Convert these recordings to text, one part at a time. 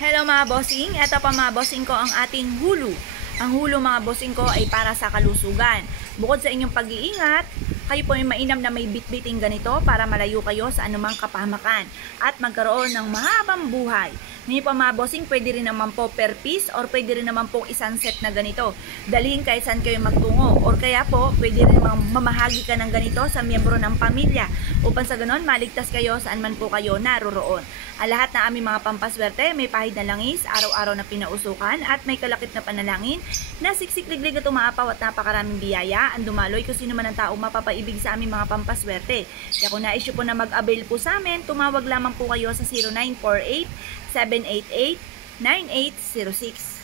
Hello mga bossing, eto pa mga bossing ko ang ating hulu. Ang hulu mga bossing ko ay para sa kalusugan. Bukod sa inyong pag-iingat, kayo po ay mainam na may bitbiting ganito para malayo kayo sa anumang kapahamakan at magkaroon ng mahabang buhay. Ngayon po mga bossing, pwede rin naman po per piece or pwede rin naman po isang set na ganito. Dalhin kahit saan kayo magtungo or kaya po pwede rin naman mamahagi ka ng ganito sa miyembro ng pamilya upang sa ganon maligtas kayo saan man po kayo naroroon. Ang lahat ng aming mga pampaswerte may pahid na langis, araw-araw na pinausukan at may kalakip na panalangin na siksik-liglig at umaapaw at napakaraming biyaya ang dumaloy kung sino man ang taong mapapaibig sa aming mga pampaswerte. Kaya kung na-issue po na mag-avail po sa amin, tumawag lamang po kayo sa 0948-788-9806.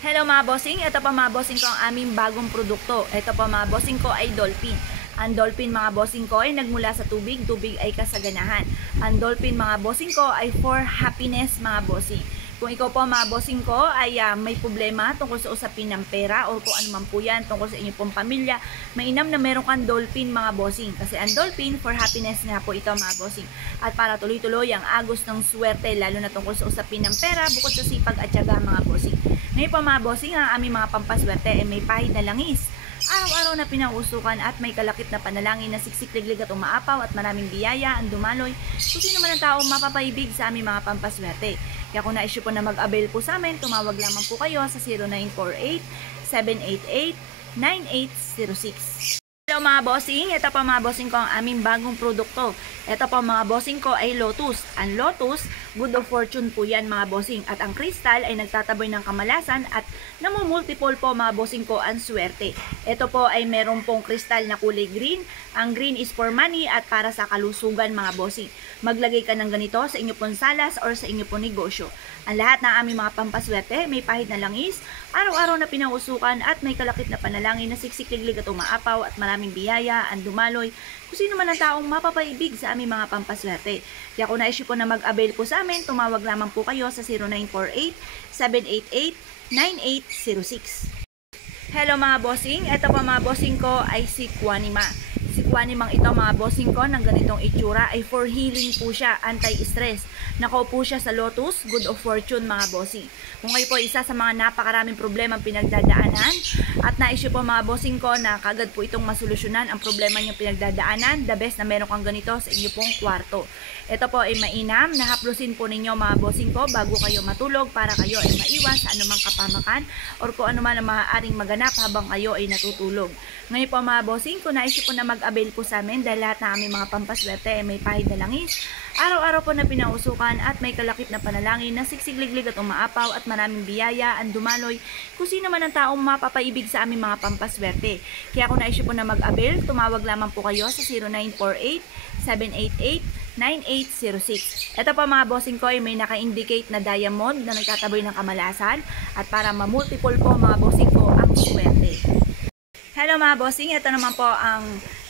Hello mga bossing, ito pa mga bossing ko ang aming bagong produkto. Ito pa mga bossing ko ay Dolphin. Ang Dolphin mga bossing ko ay nagmula sa tubig, tubig ay kasaganahan. Ang Dolphin mga bossing ko ay for happiness mga bossing. Kung ikaw po mga bossing ko ay may problema tungkol sa usapin ng pera o kung ano man po yan tungkol sa inyong pong pamilya, mainam na meron kang Dolphin mga bossing. Kasi ang Dolphin for happiness nga po ito mga bossing. At para tuloy-tuloy ang agos ng swerte lalo na tungkol sa usapin ng pera bukod sa sipag at tiyaga mga bossing. Ngayon po mga bossing, ang aming mga pampaswerte ay may pahid na langis. Araw-araw na pinausukan at may kalakip na panalangin na siksik-liglig at umaapaw at maraming biyaya ang dumaloy kung sino man ang taong mapapaibig sa aming mga pampaswerte. Kaya kung na-issue po na mag-avail po sa amin, tumawag lamang po kayo sa 0948-788-9806. Hello mga bossing, ito pa mga bossing ko ang aming bagong produkto. Ito pa mga bossing ko ay Lotus. Ang Lotus, good of fortune po yan mga bossing. At ang crystal ay nagtataboy ng kamalasan at namumultiple po mga bossing ko ang swerte. Ito po ay meron pong crystal na kulay green. Ang green is for money at para sa kalusugan mga bossing. Maglagay ka ng ganito sa inyo pong salas or sa inyo pong negosyo. Ang lahat ng aming mga pampaswerte may pahid na langis, araw-araw na pinausukan at may kalakip na panalangin na siksik-liglig at umaapaw at maraming biyaya ang dumaloy kung sino man ang taong mapapaibig sa aming mga pampaswerte. Kaya kung na-issue po na mag-avail po sa amin, tumawag lamang po kayo sa 0948-788-9806. Hello mga bossing, eto pa mga bossing ko ay si Quanima. Si Quanimang ito mga bossing ko ng ganitong itsura ay for healing po siya, anti-stress. Nakaupo siya sa Lotus, good of fortune mga bossing. Kung kayo po isa sa mga napakaraming problema pinagdadaanan at na-issue po mga bossing ko na kagad po itong masolusyonan ang problema niyong pinagdadaanan, the best na meron kang ganito sa inyo pong kwarto. Ito po ay mainam, nahaplusin po ninyo mga bossing ko bago kayo matulog para kayo ay maiwas sa anumang kapamakan or kung ano man ang maaaring maganap habang kayo ay natutulog. Ngayon po mga bossing, kung na-issue po na mag-avail po sa amin dahil lahat na aming mga pampaswerte ay may pahid na langis, araw-araw po na pinausukan at may kalakip na panalangin na siksik-liglig at umaapaw at maraming biyaya ang dumaloy kung sino man ang taong mapapaibig sa aming mga pampaswerte. Kaya kung na-issue po na mag-avail, tumawag lamang po kayo sa 0948-788-9806. Ito pa mga bossing ko ay may naka-indicate na diamond na nagtataboy ng kamalasan at para ma-multiple po mga bossing ko ang swerte. Hello mga bossing, ito naman po ang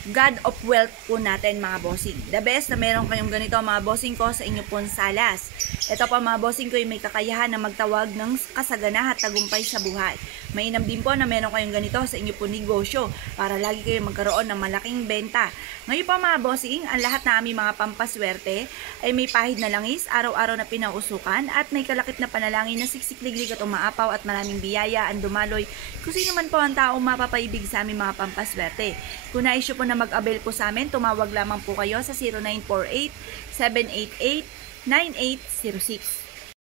God of Wealth po natin mga bossing. The best na meron kayong ganito mga bossing ko sa inyo pong salas. Ito po mga bossing ko ay may kakayahan na magtawag ng kasagana at tagumpay sa buhay. Mainam din po na meron kayong ganito sa inyo pong negosyo para lagi kayo magkaroon ng malaking benta. Ngayon po mga bossing, ang lahat na aming mga pampaswerte ay may pahid na langis, araw-araw na pinausukan at may kalakip na panalangin na siksik-liglig at umaapaw at maraming biyaya ang dumaloy kung sino man po ang taong mapapaibig sa aming mga pampaswerte. Kung na-issue po na mag-avail po sa amin, tumawag lamang po kayo sa 0948-788-9806.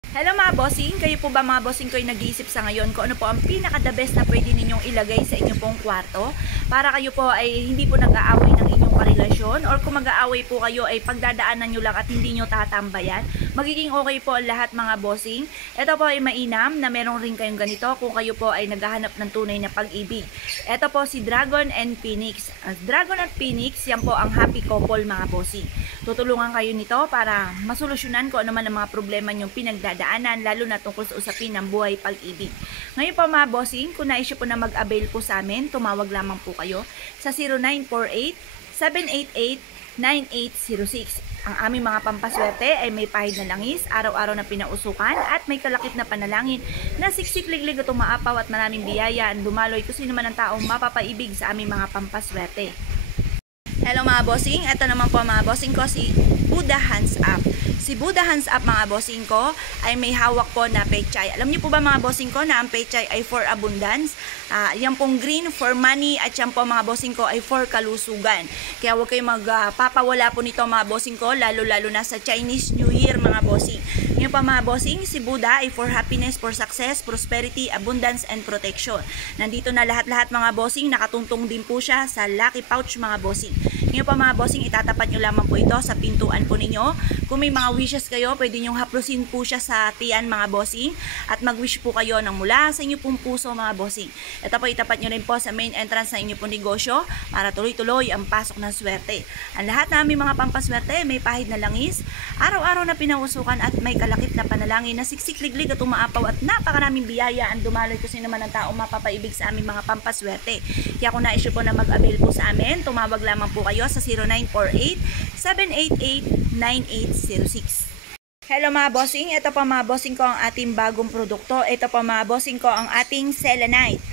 Hello mga bossing, kayo po ba mga bossing ko ay nag-iisip sa ngayon kung ano po ang pinaka-the best na pwede ninyong ilagay sa inyong pong kwarto para kayo po ay hindi po nag-aaway ng inyong karelasyon or kung mag-aaway po kayo ay pagdadaanan nyo lang at hindi nyo tatambayan, magiging okay po ang lahat mga bossing. Ito po ay mainam na meron rin kayong ganito kung kayo po ay naghahanap ng tunay na pag-ibig. Ito po si Dragon and Phoenix. Dragon at Phoenix, yan po ang happy couple mga bossing. Tutulungan kayo nito para masolusyonan kung ano man ang mga problema nyong pinagdadaanan lalo na tungkol sa usapin ng buhay pag-ibig. Ngayon po mga bossing, kung na-issue po na mag-avail po sa amin, tumawag lamang po kayo sa 0948-788-9806. Ang aming mga pampaswerte ay may pahid na langis, araw-araw na pinausukan at may kalakip na panalangin na siksik-liglig at umaapaw at maraming biyaya ang dumaloy kung sino man ang taong mapapaibig sa aming mga pampaswerte. Hello Hello mga bossing, ito naman po mga bossing ko si Buddha Hands Up. Si Buddha Hands Up mga bossing ko ay may hawak po na pechay. Alam niyo po ba mga bossing ko na ang pechay ay for abundance? Yan pong green for money at yan po mga bossing ko ay for kalusugan. Kaya huwag kayong magpapawala po nito mga bossing ko, lalo na sa Chinese New Year mga bossing. Ngayon pa mga bossing, si Buddha ay for happiness, for success, prosperity, abundance, and protection. Nandito na lahat-lahat mga bossing, nakatuntong din po siya sa lucky pouch mga bossing. Ngayon pa mga bossing, itatapat nyo lamang po ito sa pintuan po ninyo. Kung may mga wishes kayo, pwede nyong haplusin po siya sa tiyan mga bossing at mag-wish po kayo ng mula sa inyo pong puso mga bossing. Ito po itapat nyo rin po sa main entrance ng inyo pong negosyo para tuloy-tuloy ang pasok ng swerte. Ang lahat namin mga pampaswerte may pahid na langis, araw-araw na pinausukan at may kalakip na panalangin na siksik-liglig at umaapaw at napakaraming biyaya ang dumaloy kung sino man ang taong mapapaibig sa aming mga pampaswerte. Kaya kung na-issue po na mag-avail po sa amin, tumawag lamang po kayo sa 0948-788-9806. Hello mga bossing, ito po mga bossing ko ang ating bagong produkto. Ito po mga bossing ko ang ating selenite.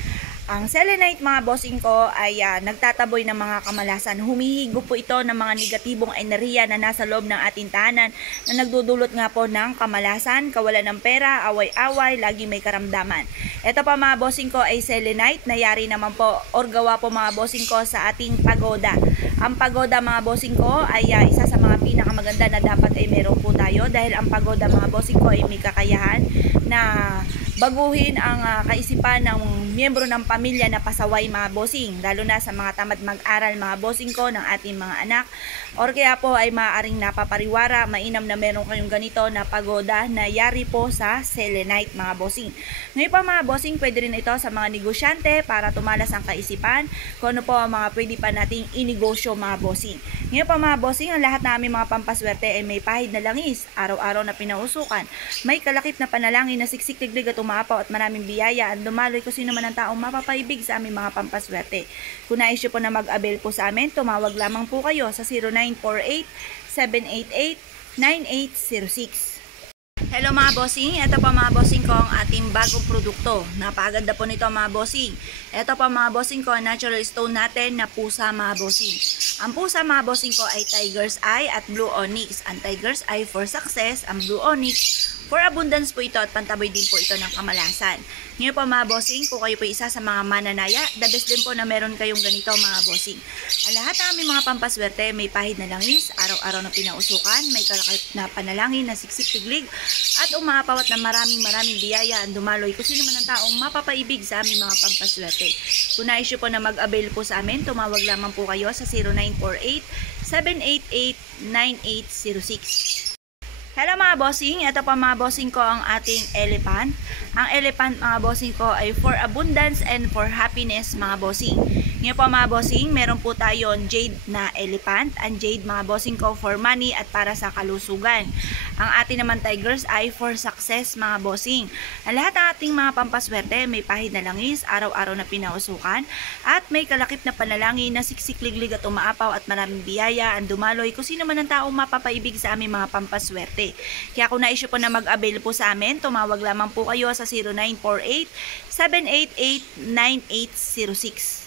Ang selenite mga bossing ko ay nagtataboy ng mga kamalasan. Humihigo po ito ng mga negatibong enerhiya na nasa loob ng ating tahanan na nagdudulot nga po ng kamalasan, kawalan ng pera, away-away, lagi may karamdaman. Ito pa mga bossing ko ay selenite, nayari naman po or gawa po mga bossing ko sa ating pagoda. Ang pagoda mga bossing ko ay isa sa mga pinakamaganda na dapat ay meron po tayo dahil ang pagoda mga bossing ko ay may kakayahan na baguhin ang kaisipan ng miyembro ng pamilya na pasaway mga bossing, lalo na sa mga tamad mag-aral mga bossing ko ng ating mga anak or kaya po ay maaaring napapariwara, mainam na meron kayong ganito na pagoda na yari po sa selenite mga bossing. Ngayon pa mga bossing, pwede rin ito sa mga negosyante para tumalas ang kaisipan kung ano po ang mga pwede pa nating inegosyo mga bossing. Ngayon pa mga bossing, ang lahat namin mga pampaswerte ay may pahid na langis, araw-araw na pinausukan, may kalakip na panalangin na siksik-liglig at umaapaw at maraming biyaya at dumaloy kung sino man ang taong mapapaibig sa aming mga pampaswerte. Kung na-issue po na mag-avail po sa amin, tumawag lamang po kayo sa 0948-788-9806. Hello mga bossing, ito pa mga bossing ko ang ating bagong produkto. Napaganda po nito mga bossing. Ito pa mga bossing ko, natural stone natin na pusa mga bossing. Ang pusa mga bossing ko ay tiger's eye at blue onyx. Ang tiger's eye for success, ang blue onyx for abundance po ito at pantaboy din po ito ng kamalasan. Ngayon po mga bossing, kung kayo po isa sa mga mananaya, the best din po na meron kayong ganito mga bossing. Ang lahat ng aming mga pampaswerte may pahid na langis, araw-araw na pinausukan, may kalakip na panalangin na siksik-tiglig at umapawat na maraming biyaya ang dumaloy kung sino man ang taong mapapaibig sa aming mga pampaswerte. Kung na-issue po na mag-avail po sa amin, tumawag lamang po kayo sa 0948-788-9806. Hello mga bossing, ito pa mga bossing ko ang ating elephant. Ang elephant mga bossing ko ay for abundance and for happiness mga bossing. Ngayon po mga bossing, meron po tayo jade na elephant. Ang jade mga bossing ko for money at para sa kalusugan. Ang ating naman tigers ay for success mga bossing. Ang lahat ng ating mga pampaswerte may pahid na langis, araw-araw na pinausukan at may kalakip na panalangin na siksik-liglig at umaapaw at maraming biyaya ang dumaloy kung sino man ang taong mapapaibig sa aming mga pampaswerte. Kaya kung na-issue po na mag-avail po sa amin, tumawag lamang po kayo sa 0948-788-9806.